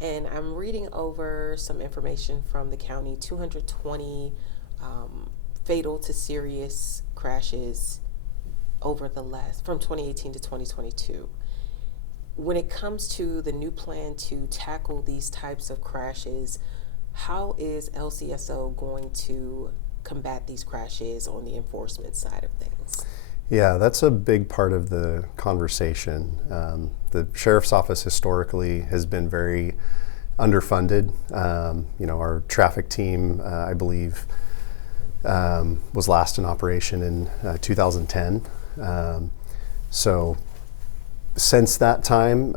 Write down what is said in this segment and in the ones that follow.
And I'm reading over some information from the county. 220 fatal to serious crashes over the last from 2018 to 2022. When it comes to the new plan to tackle these types of crashes, how is LCSO going to combat these crashes on the enforcement side of things? Yeah, that's a big part of the conversation. The sheriff's office historically has been very underfunded. Our traffic team, I believe, was last in operation in 2010. So since that time,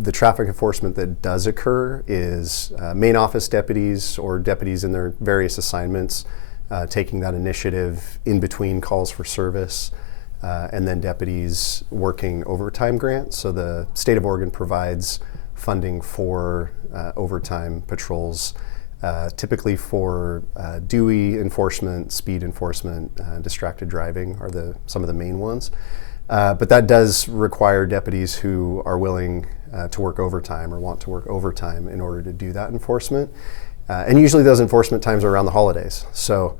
the traffic enforcement that does occur is main office deputies or deputies in their various assignments taking that initiative in between calls for service, and then deputies working overtime grants. So the state of Oregon provides funding for overtime patrols, typically for DUI enforcement, speed enforcement, distracted driving are some of the main ones. But that does require deputies who are willing to work overtime or want to work overtime in order to do that enforcement. And usually those enforcement times are around the holidays. So,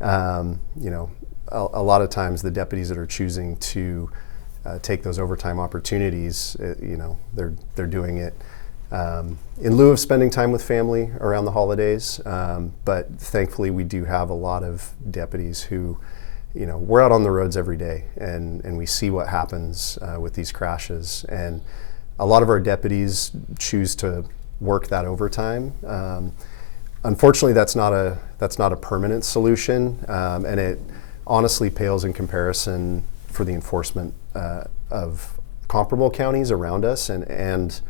a lot of times the deputies that are choosing to take those overtime opportunities, they're doing it in lieu of spending time with family around the holidays. But thankfully we do have a lot of deputies who, we're out on the roads every day and we see what happens with these crashes. And a lot of our deputies choose to work that overtime. Unfortunately, that's not a permanent solution, and it honestly pales in comparison for the enforcement of comparable counties around us and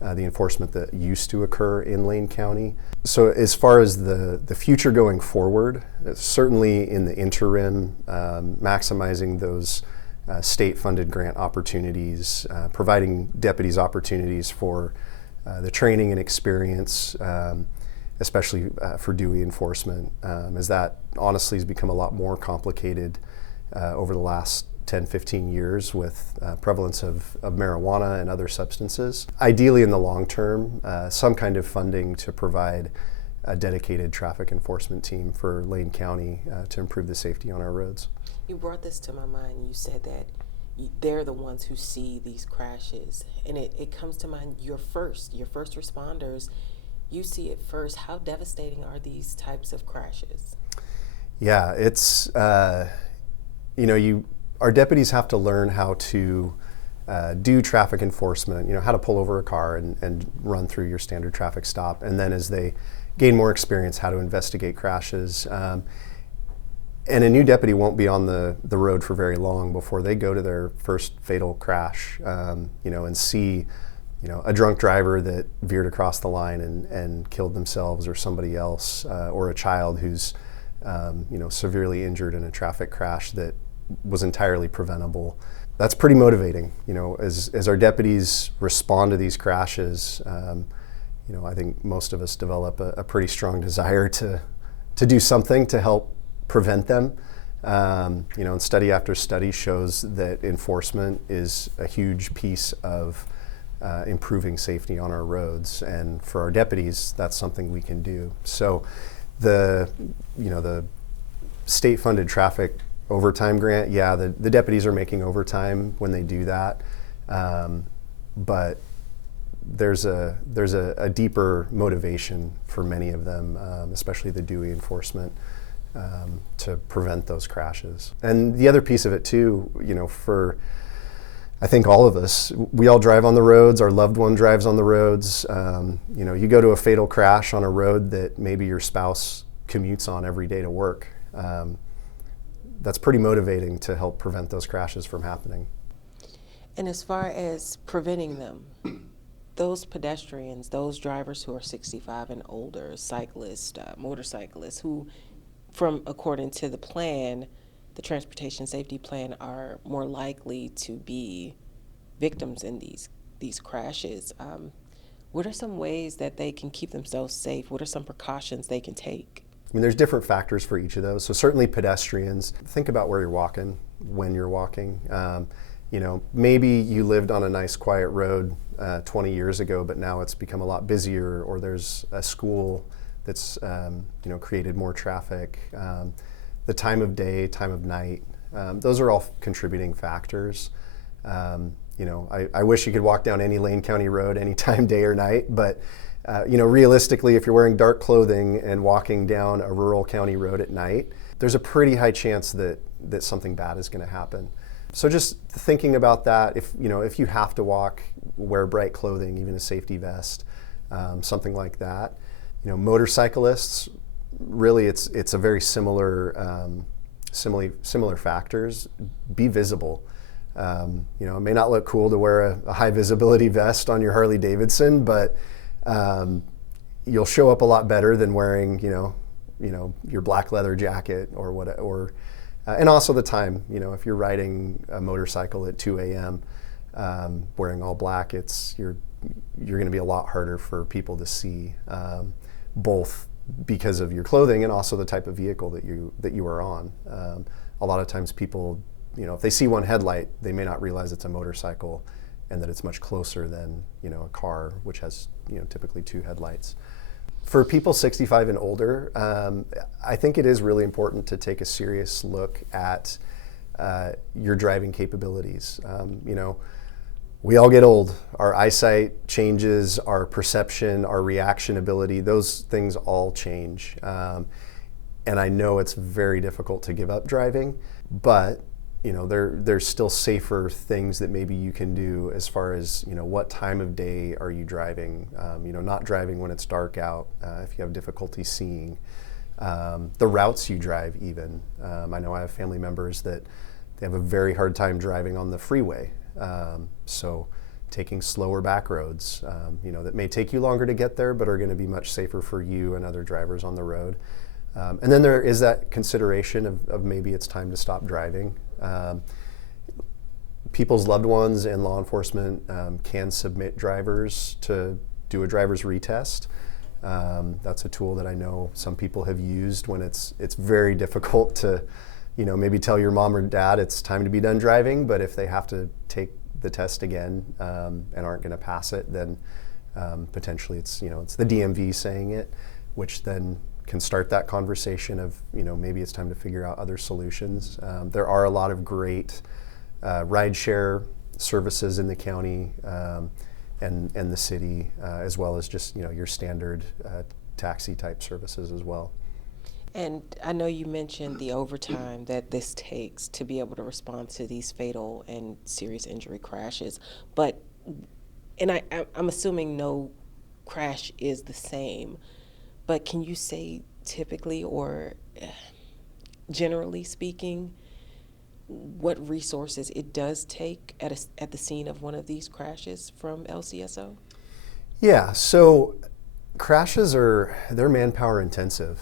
the enforcement that used to occur in Lane County. So as far as the future going forward, certainly in the interim, maximizing those state-funded grant opportunities, providing deputies opportunities for the training and experience, especially for DUI enforcement, as that honestly has become a lot more complicated over the last 10, 15 years with prevalence of marijuana and other substances. Ideally in the long term, some kind of funding to provide a dedicated traffic enforcement team for Lane County to improve the safety on our roads. You brought this to my mind. You said that they're the ones who see these crashes, and it comes to mind your first responders. You see it first. How devastating are these types of crashes? Yeah, it's our deputies have to learn how to do traffic enforcement, how to pull over a car and run through your standard traffic stop. And then as they gain more experience, how to investigate crashes. And a new deputy won't be on the road for very long before they go to their first fatal crash, and see, a drunk driver that veered across the line and killed themselves or somebody else, or a child who's, severely injured in a traffic crash that was entirely preventable. That's pretty motivating, as our deputies respond to these crashes. I think most of us develop a pretty strong desire to do something to help prevent them. And study after study shows that enforcement is a huge piece of improving safety on our roads, and for our deputies, that's something we can do. So, the state-funded traffic overtime grant, the deputies are making overtime when they do that, but there's a deeper motivation for many of them, especially the DUI enforcement, to prevent those crashes. And the other piece of it too, for I think all of us, we all drive on the roads, our loved one drives on the roads. You go to a fatal crash on a road that maybe your spouse commutes on every day to work. That's pretty motivating to help prevent those crashes from happening. And as far as preventing them, those pedestrians, those drivers who are 65 and older, cyclists, motorcyclists, who, according to the plan, the Transportation Safety Plan, are more likely to be victims in these crashes. What are some ways that they can keep themselves safe? What are some precautions they can take? There's different factors for each of those. So certainly pedestrians, think about where you're walking, when you're walking. Maybe you lived on a nice quiet road 20 years ago, but now it's become a lot busier, or there's a school that's created more traffic. The time of day, time of night, those are all contributing factors. I wish you could walk down any Lane County road anytime, day or night, but realistically, if you're wearing dark clothing and walking down a rural county road at night, there's a pretty high chance that something bad is going to happen. So just thinking about that, if you have to walk, wear bright clothing, even a safety vest, something like that. Motorcyclists, really, it's a very similar factors. Be visible. It may not look cool to wear a high visibility vest on your Harley Davidson, but you'll show up a lot better than wearing, your black leather jacket and also the time. If you're riding a motorcycle at 2 a.m. Wearing all black, you're going to be a lot harder for people to see, both because of your clothing and also the type of vehicle that you are on. A lot of times people, if they see one headlight, they may not realize it's a motorcycle and that it's much closer than a car, which has typically 2 headlights. For people 65 and older, I think it is really important to take a serious look at your driving capabilities. We all get old. Our eyesight changes, our perception, our reaction ability, those things all change. And I know it's very difficult to give up driving, but there's still safer things that maybe you can do as far as, what time of day are you driving? Not driving when it's dark out, if you have difficulty seeing. The routes you drive even. I know I have family members that they have a very hard time driving on the freeway. So taking slower back roads, that may take you longer to get there, but are going to be much safer for you and other drivers on the road. And then there is that consideration of maybe it's time to stop driving. People's loved ones and law enforcement can submit drivers to do a driver's retest. That's a tool that I know some people have used when it's very difficult to, maybe tell your mom or dad it's time to be done driving, but if they have to take the test again and aren't going to pass it, then potentially it's the DMV saying it, which then can start that conversation of, maybe it's time to figure out other solutions. There are a lot of great rideshare services in the county and the city, as well as just, your standard taxi type services as well. And I know you mentioned the overtime that this takes to be able to respond to these fatal and serious injury crashes, I'm assuming no crash is the same. But can you say typically or generally speaking what resources it does take at the scene of one of these crashes from LCSO? Yeah, so crashes they're manpower intensive.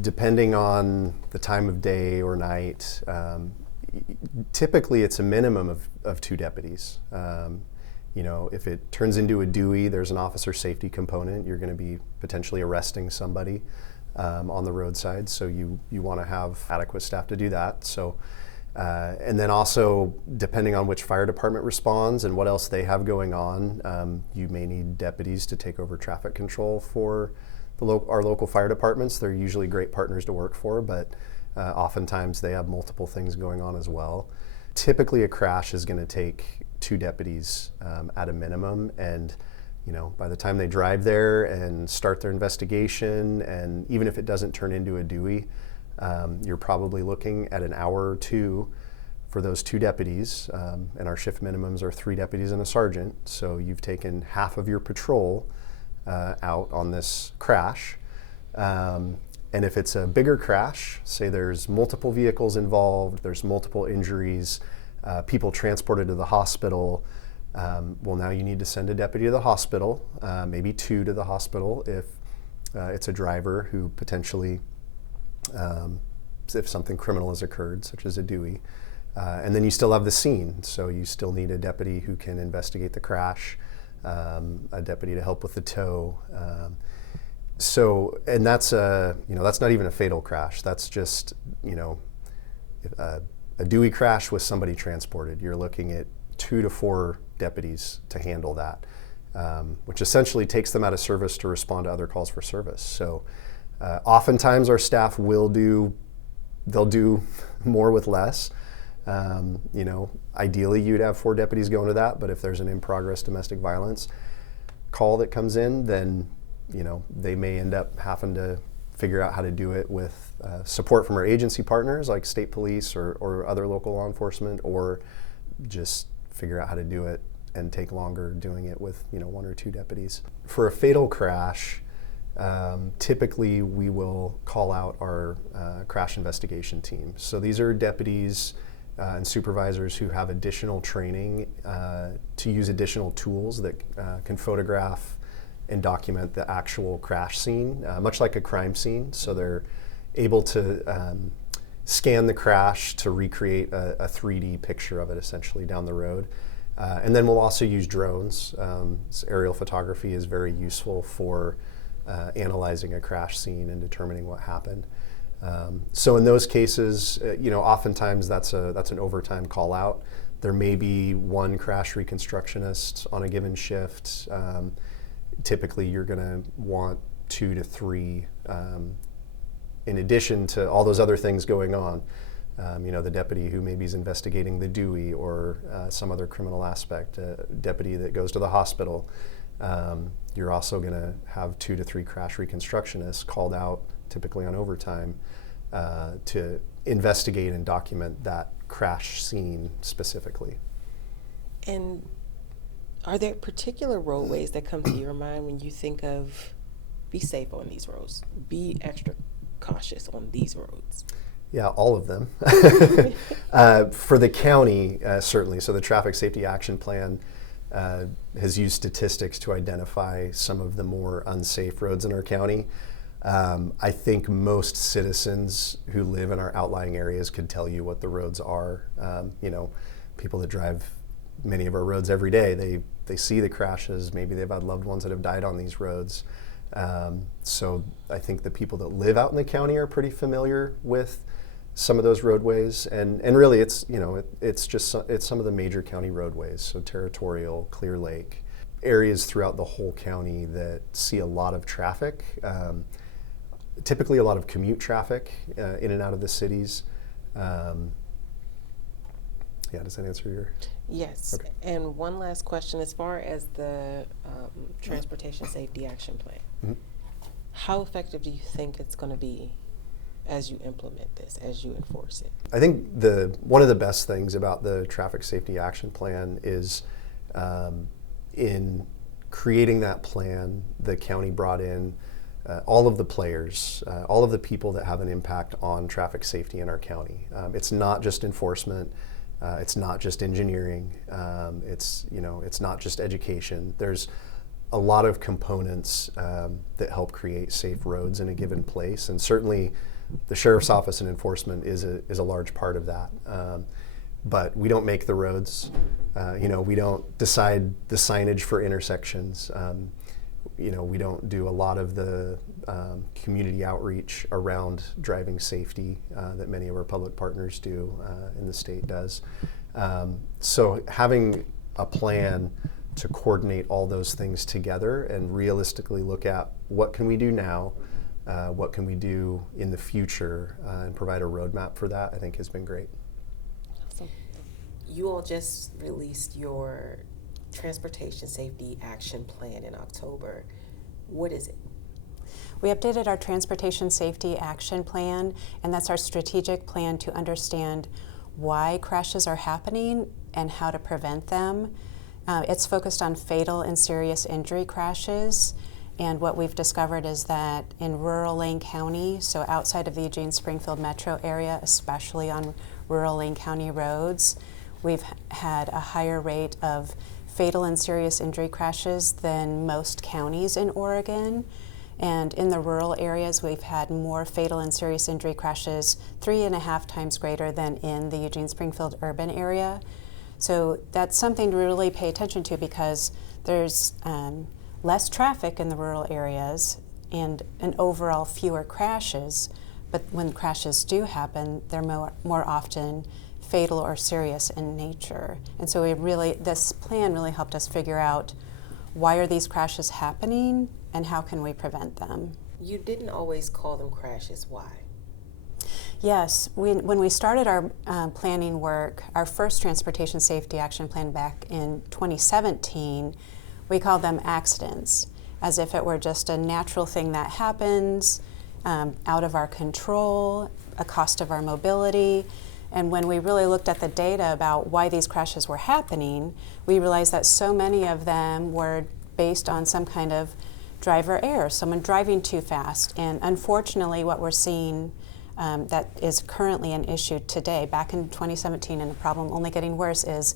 Depending on the time of day or night, typically it's a minimum of 2 deputies. If it turns into a Dewey, there's an officer safety component. You're going to be potentially arresting somebody on the roadside, so you want to have adequate staff to do that. So, and then also, depending on which fire department responds and what else they have going on, you may need deputies to take over traffic control for our local fire departments. They're usually great partners to work for, but oftentimes they have multiple things going on as well. Typically, a crash is going to take 2 deputies at a minimum, and by the time they drive there and start their investigation, and even if it doesn't turn into a Dewey, you're probably looking at an hour or 2 for those 2 deputies, and our shift minimums are 3 deputies and a sergeant, so you've taken half of your patrol out on this crash. And if it's a bigger crash, say there's multiple vehicles involved, there's multiple injuries, people transported to the hospital, well, now you need to send a deputy to the hospital, maybe 2 to the hospital if it's a driver who potentially, if something criminal has occurred, such as a Dewey. And then you still have the scene, so you still need a deputy who can investigate the crash, a deputy to help with the tow. And that's that's not even a fatal crash. That's just a Dewey crash with somebody transported. You're looking at 2 to 4 deputies to handle that, which essentially takes them out of service to respond to other calls for service. So oftentimes our staff they'll do more with less. Ideally you'd have 4 deputies going to that, but if there's an in-progress domestic violence call that comes in, then they may end up having to figure out how to do it with support from our agency partners like state police or other local law enforcement, or just figure out how to do it and take longer doing it with 1 or 2 deputies. For a fatal crash, typically we will call out our crash investigation team. So these are deputies and supervisors who have additional training to use additional tools that can photograph and document the actual crash scene, much like a crime scene. So they're able to scan the crash to recreate a 3D picture of it essentially down the road. And then we'll also use drones. Aerial photography is very useful for analyzing a crash scene and determining what happened. So in those cases, oftentimes that's an overtime call out. There may be 1 crash reconstructionist on a given shift. Typically you're going to want 2 to 3 in addition to all those other things going on. The deputy who maybe is investigating the Dewey or some other criminal aspect, a deputy that goes to the hospital. You're also going to have 2 to 3 crash reconstructionists called out, typically on overtime, to investigate and document that crash scene specifically. And are there particular roadways that come to your mind when you think of be safe on these roads, be extra cautious on these roads? Yeah, all of them. For the county, certainly. So the Traffic Safety Action Plan has used statistics to identify some of the more unsafe roads in our county. I think most citizens who live in our outlying areas could tell you what the roads are. People that drive many of our roads every day, they see the crashes. Maybe they've had loved ones that have died on these roads. So I think the people that live out in the county are pretty familiar with some of those roadways, and really it's some of the major county roadways, so Territorial, Clear Lake, areas throughout the whole county that see a lot of traffic, typically a lot of commute traffic in and out of the cities. Does that answer your? Yes. Okay. And one last question, as far as the Transportation Safety Action Plan, Mm-hmm. how effective do you think it's going to be as you implement this, as you enforce it? I think one of the best things about the Traffic Safety Action Plan is in creating that plan, the county brought in all of the players, all of the people that have an impact on traffic safety in our county. It's not just enforcement. It's not just engineering. It's not just education. There's a lot of components that help create safe roads in a given place, and certainly the sheriff's office and enforcement is a large part of that. But we don't make the roads. We don't decide the signage for intersections. We don't do a lot of the community outreach around driving safety that many of our public partners do and the state does. So having a plan to coordinate all those things together and realistically look at what can we do now, what can we do in the future, and provide a roadmap for that, I think has been great. Awesome. You all just released your Transportation Safety Action Plan in October. What is it? We updated our Transportation Safety Action Plan, and that's our strategic plan to understand why crashes are happening and how to prevent them. It's focused on fatal and serious injury crashes, and what we've discovered is that in rural Lane County, so outside of the Eugene Springfield metro area, especially on rural Lane County roads, we've had a higher rate of fatal and serious injury crashes than most counties in Oregon. And in the rural areas, we've had more fatal and serious injury crashes, 3.5 times greater than in the Eugene Springfield urban area. So that's something to really pay attention to, because there's less traffic in the rural areas and overall fewer crashes. But when crashes do happen, they're more often fatal or serious in nature. And so this plan really helped us figure out why are these crashes happening and how can we prevent them. You didn't always call them crashes. Why? Yes, when we started our planning work, our first Transportation Safety Action Plan back in 2017, we called them accidents, as if it were just a natural thing that happens, out of our control, a cost of our mobility. And when we really looked at the data about why these crashes were happening, we realized that so many of them were based on some kind of driver error, someone driving too fast. And unfortunately, what we're seeing that is currently an issue today, back in 2017, and the problem only getting worse, is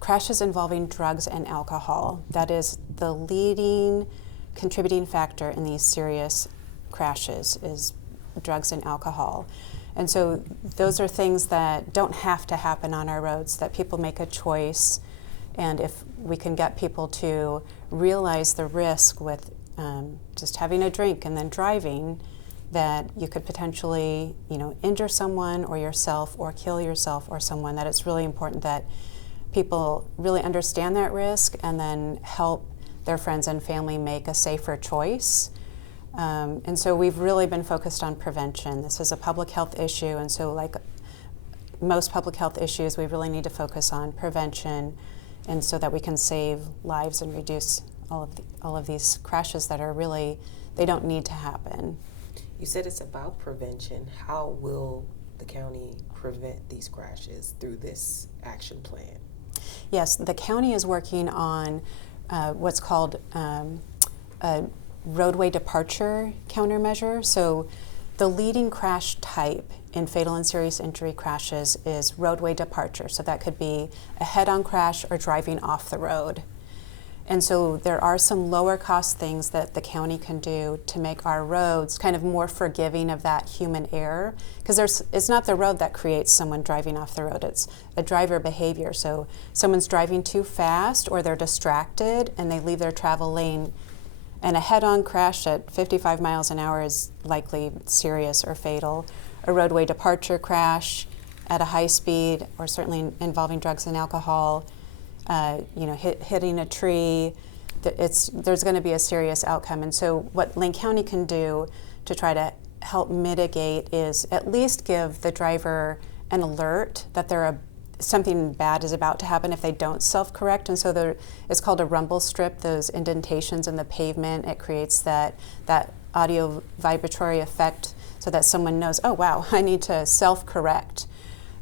crashes involving drugs and alcohol. That is the leading contributing factor in these serious crashes, is drugs and alcohol. And so those are things that don't have to happen on our roads, that people make a choice. And if we can get people to realize the risk with just having a drink and then driving, that you could potentially, injure someone or yourself or kill yourself or someone, that it's really important that people really understand that risk and then help their friends and family make a safer choice. And so we've really been focused on prevention. This is a public health issue, and so like most public health issues, we really need to focus on prevention, and so that we can save lives and reduce all of these crashes that are really, they don't need to happen. You said it's about prevention. How will the county prevent these crashes through this action plan? Yes, the county is working on what's called a roadway departure countermeasure. So the leading crash type in fatal and serious injury crashes is roadway departure. So that could be a head-on crash or driving off the road. And so there are some lower cost things that the county can do to make our roads kind of more forgiving of that human error. Because it's not the road that creates someone driving off the road, it's a driver behavior. So someone's driving too fast or they're distracted and they leave their travel lane, and a head-on crash at 55 miles an hour is likely serious or fatal. A roadway departure crash at a high speed, or certainly involving drugs and alcohol, hitting a tree, there's going to be a serious outcome. And so what Lane County can do to try to help mitigate is at least give the driver an alert that something bad is about to happen if they don't self-correct. And so it's called a rumble strip, those indentations in the pavement. It creates that audio vibratory effect so that someone knows, oh wow, I need to self-correct.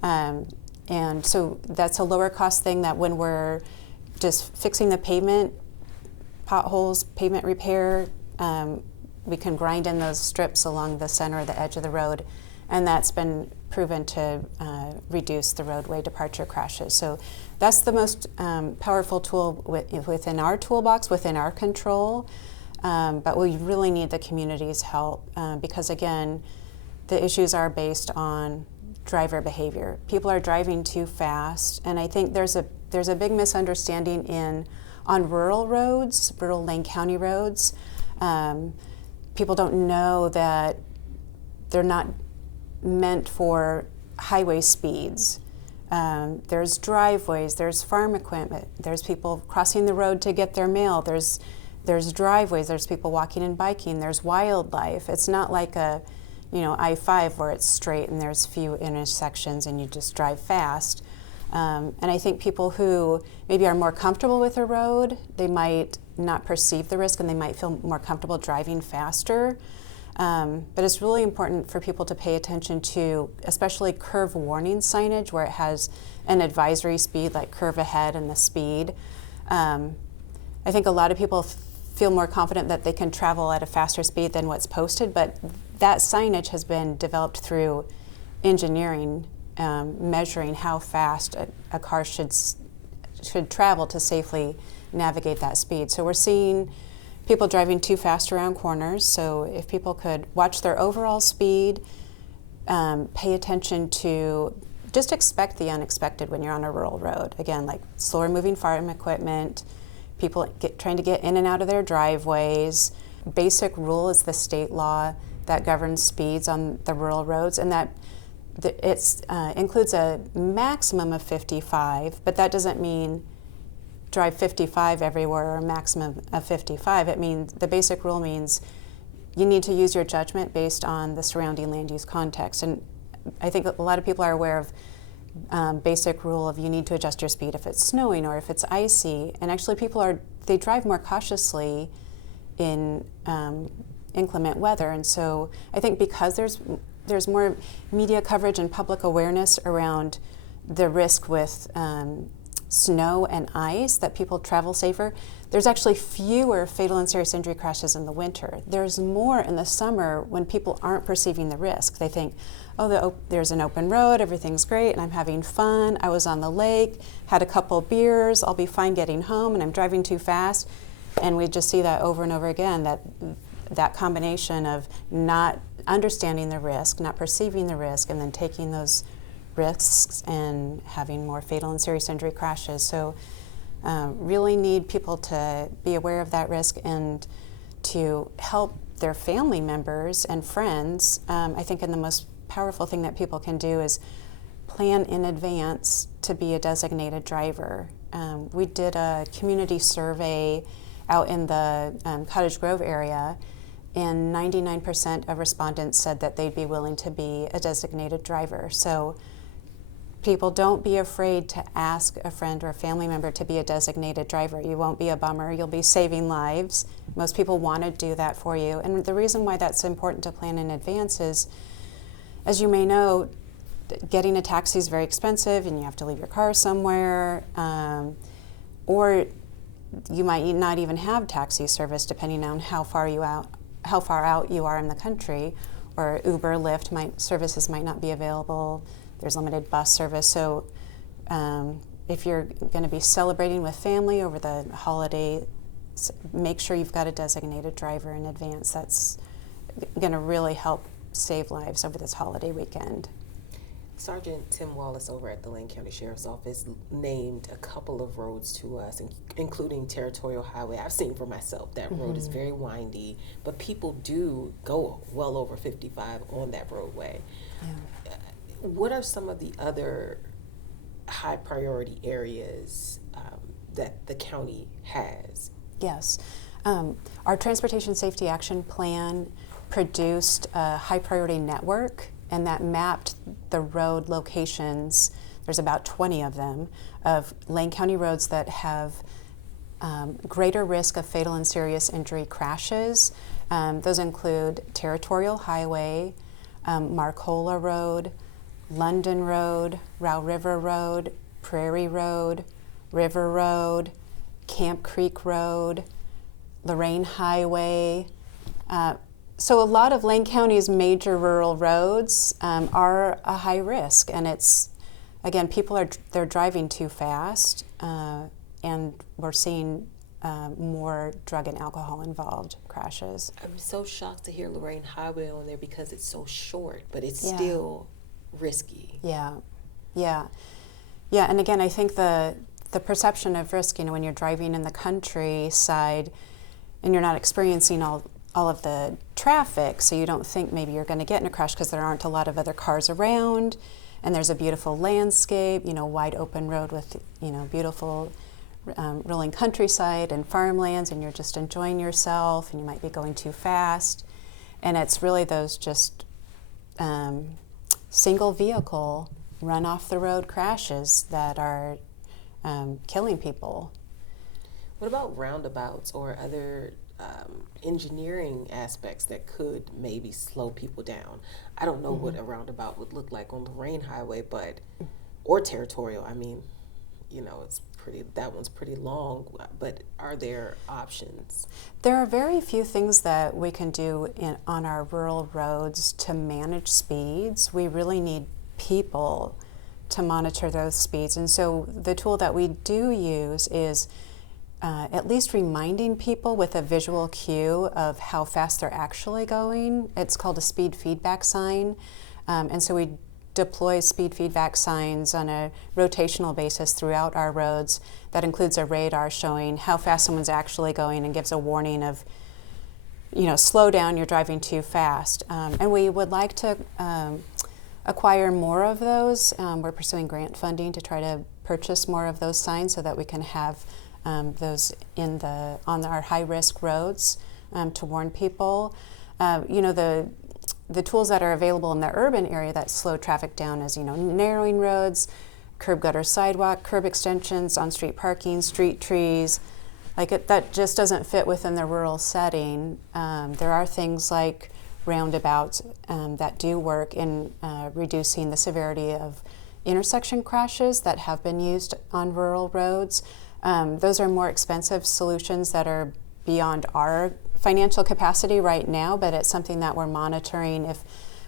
And so that's a lower cost thing, that when we're just fixing the pavement, potholes, pavement repair, we can grind in those strips along the center or the edge of the road, and that's been proven to reduce the roadway departure crashes. So that's the most powerful tool within our toolbox, within our control, but we really need the community's help because, again, the issues are based on driver behavior. People are driving too fast, and I think there's a big misunderstanding on rural roads, rural Lane County roads. People don't know that they're not meant for highway speeds. There's driveways, there's farm equipment, there's people crossing the road to get their mail, there's driveways, there's people walking and biking, there's wildlife. It's not like a I-5 where it's straight and there's few intersections and you just drive fast. And I think people who maybe are more comfortable with a road, they might not perceive the risk and they might feel more comfortable driving faster. But it's really important for people to pay attention to, especially curve warning signage where it has an advisory speed, like curve ahead and the speed. I think a lot of people feel more confident that they can travel at a faster speed than what's posted, but that signage has been developed through engineering, measuring how fast a car should travel to safely navigate that speed. So we're seeing people driving too fast around corners. So if people could watch their overall speed, pay attention to, just expect the unexpected when you're on a rural road. Again, like slower moving farm equipment, people trying to get in and out of their driveways. Basic rule is the state law that governs speeds on the rural roads, and that It includes a maximum of 55, but that doesn't mean drive 55 everywhere or a maximum of 55. It means the basic rule means you need to use your judgment based on the surrounding land use context. And I think a lot of people are aware of basic rule of you need to adjust your speed if it's snowing or if it's icy. And actually they drive more cautiously in inclement weather. And so I think because there's more media coverage and public awareness around the risk with snow and ice, that people travel safer, there's actually fewer fatal and serious injury crashes in the winter. There's more in the summer when people aren't perceiving the risk. They think, oh, there's an open road, everything's great, and I'm having fun. I was on the lake, had a couple beers, I'll be fine getting home, and I'm driving too fast. And we just see that over and over again, that combination of not understanding the risk, not perceiving the risk, and then taking those risks and having more fatal and serious injury crashes. So really need people to be aware of that risk and to help their family members and friends. I think the most powerful thing that people can do is plan in advance to be a designated driver. We did a community survey out in the Cottage Grove area, and 99% of respondents said that they'd be willing to be a designated driver. So people, don't be afraid to ask a friend or a family member to be a designated driver. You won't be a bummer, you'll be saving lives. Most people want to do that for you. And the reason why that's important to plan in advance is, as you may know, getting a taxi is very expensive and you have to leave your car somewhere, or you might not even have taxi service depending on how far out you are in the country, or Uber, Lyft services might not be available. There's limited bus service. So if you're going to be celebrating with family over the holiday, make sure you've got a designated driver in advance. That's going to really help save lives over this holiday weekend. Sergeant Tim Wallace over at the Lane County Sheriff's Office named a couple of roads to us, including Territorial Highway. I've seen for myself that road is very windy, but people do go well over 55 on that roadway. Yeah. What are some of the other high priority areas that the county has? Yes. Our Transportation Safety Action Plan produced a high priority network, and that mapped the road locations, there's about 20 of them, of Lane County roads that have greater risk of fatal and serious injury crashes. Those include Territorial Highway, Marcola Road, London Road, Row River Road, Prairie Road, River Road, Camp Creek Road, Lorane Highway. So a lot of Lane County's major rural roads are a high risk, and it's, again, they're driving too fast, and we're seeing more drug and alcohol involved crashes. I'm so shocked to hear Lorane Highway on there because it's so short, but it's still risky. Yeah. And again, I think the perception of risk, when you're driving in the countryside and you're not experiencing all of the traffic, so you don't think maybe you're going to get in a crash because there aren't a lot of other cars around, and there's a beautiful landscape, wide open road with, beautiful rolling countryside and farmlands, and you're just enjoying yourself, and you might be going too fast. And it's really those just single vehicle run off the road crashes that are killing people. What about roundabouts or other engineering aspects that could maybe slow people down? I don't know what a roundabout would look like on the Lorane Highway, or Territorial. I mean, that one's pretty long, but are there options? There are very few things that we can do on our rural roads to manage speeds. We really need people to monitor those speeds. And so the tool that we do use is at least reminding people with a visual cue of how fast they're actually going. It's called a speed feedback sign. And so we deploy speed feedback signs on a rotational basis throughout our roads. That includes a radar showing how fast someone's actually going and gives a warning of, slow down, you're driving too fast. And we would like to acquire more of those. We're pursuing grant funding to try to purchase more of those signs so that we can have those on our high-risk roads to warn people. The tools that are available in the urban area that slow traffic down is, narrowing roads, curb gutter sidewalk, curb extensions, on-street parking, street trees. That just doesn't fit within the rural setting. There are things like roundabouts that do work in reducing the severity of intersection crashes that have been used on rural roads. Those are more expensive solutions that are beyond our financial capacity right now, but it's something that we're monitoring. If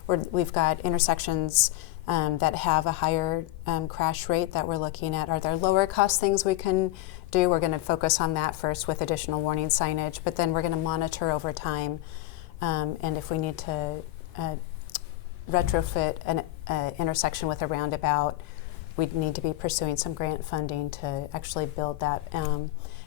we've got intersections that have a higher crash rate that we're looking at, are there lower cost things we can do? We're going to focus on that first with additional warning signage, but then we're going to monitor over time. And if we need to retrofit an intersection with a roundabout, we'd need to be pursuing some grant funding to actually build that.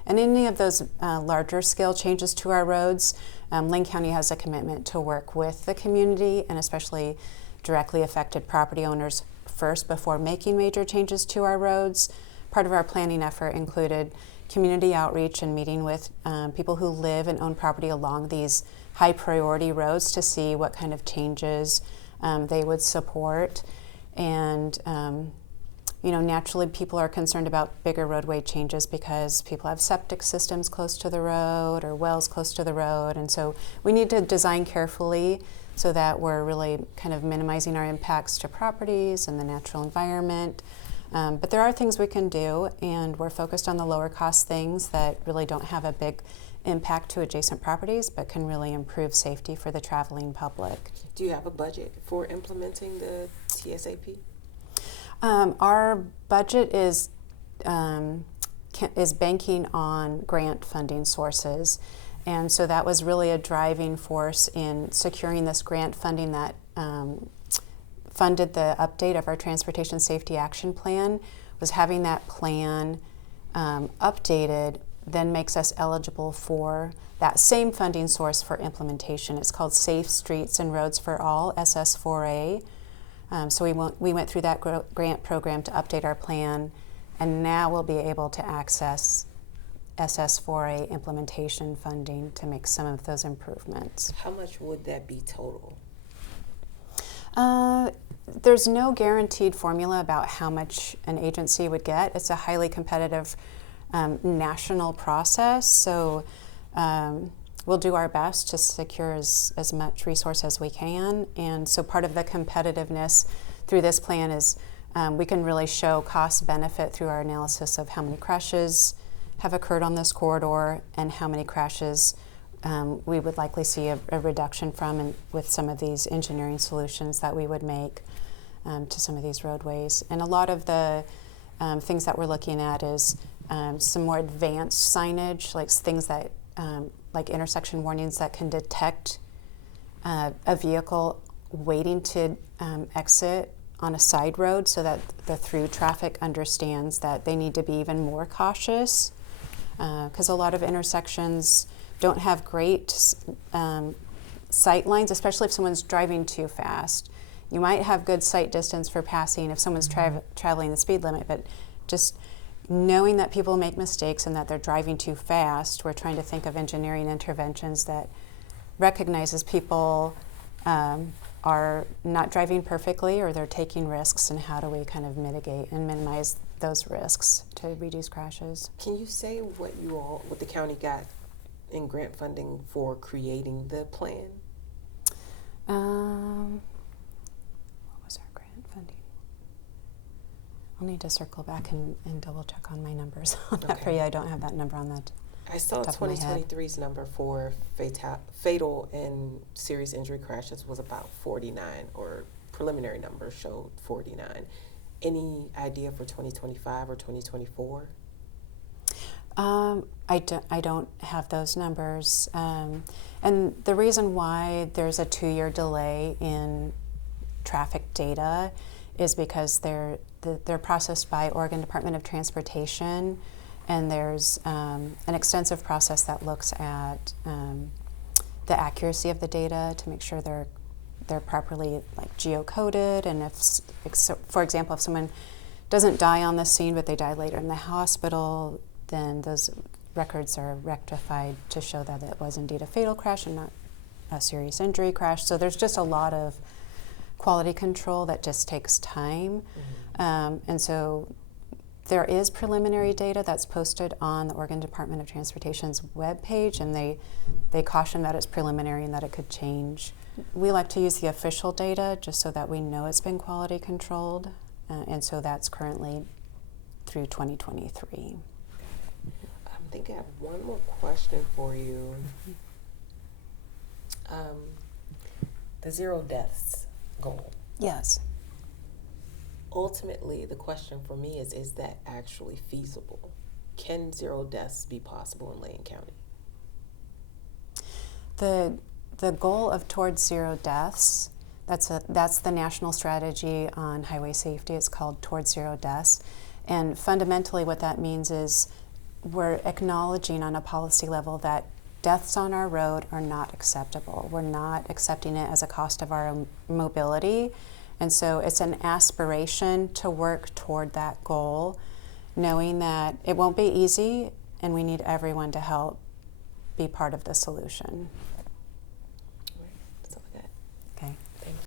And any of those larger scale changes to our roads, Lane County has a commitment to work with the community and especially directly affected property owners first before making major changes to our roads. Part of our planning effort included community outreach and meeting with people who live and own property along these high priority roads to see what kind of changes they would support. And naturally people are concerned about bigger roadway changes because people have septic systems close to the road or wells close to the road. And so we need to design carefully so that we're really kind of minimizing our impacts to properties and the natural environment. But there are things we can do, and we're focused on the lower cost things that really don't have a big impact to adjacent properties, but can really improve safety for the traveling public. Do you have a budget for implementing the TSAP? Our budget is banking on grant funding sources, and so that was really a driving force in securing this grant funding that funded the update of our Transportation Safety Action Plan. Was having that plan updated then makes us eligible for that same funding source for implementation. It's called Safe Streets and Roads for All, SS4A. So we went through that grant program to update our plan, and now we'll be able to access SS4A implementation funding to make some of those improvements. How much would that be total? There's no guaranteed formula about how much an agency would get. It's a highly competitive national process, so we'll do our best to secure as much resource as we can. And so part of the competitiveness through this plan is we can really show cost benefit through our analysis of how many crashes have occurred on this corridor and how many crashes we would likely see a reduction from, and with some of these engineering solutions that we would make to some of these roadways. And a lot of the things that we're looking at is some more advanced signage, like things that like intersection warnings that can detect a vehicle waiting to exit on a side road so that the through traffic understands that they need to be even more cautious, because a lot of intersections don't have great sight lines, especially if someone's driving too fast. You might have good sight distance for passing if someone's traveling the speed limit, but just knowing that people make mistakes and that they're driving too fast, we're trying to think of engineering interventions that recognizes people are not driving perfectly or they're taking risks, and how do we kind of mitigate and minimize those risks to reduce crashes. Can you say what the county got in grant funding for creating the plan? What was our grant funding? I'll need to circle back and double check on my numbers on that for you. I don't have that number on that. I saw 2023's number for fatal and serious injury crashes was about 49, or preliminary numbers showed 49. Any idea for 2025 or 2024? I don't have those numbers. And the reason why there's a 2-year delay in traffic data is because they're processed by Oregon Department of Transportation, and there's an extensive process that looks at the accuracy of the data to make sure they're they're properly like geocoded, and for example, if someone doesn't die on the scene but they die later in the hospital, then those records are rectified to show that it was indeed a fatal crash and not a serious injury crash. So there's just a lot of quality control that just takes time. And so there is preliminary data that's posted on the Oregon Department of Transportation's webpage, and they caution that it's preliminary and that it could change. We like to use the official data just so that we know it's been quality controlled, and so that's currently through 2023. I think I have one more question for you. The 0 deaths goal. Yes. Ultimately, the question for me is that actually feasible? Can 0 deaths be possible in Lane County? The goal of towards 0 deaths, that's the national strategy on highway safety. It's called Towards 0 Deaths. And fundamentally what that means is we're acknowledging on a policy level that deaths on our road are not acceptable. We're not accepting it as a cost of our mobility. And so it's an aspiration to work toward that goal, knowing that it won't be easy and we need everyone to help be part of the solution.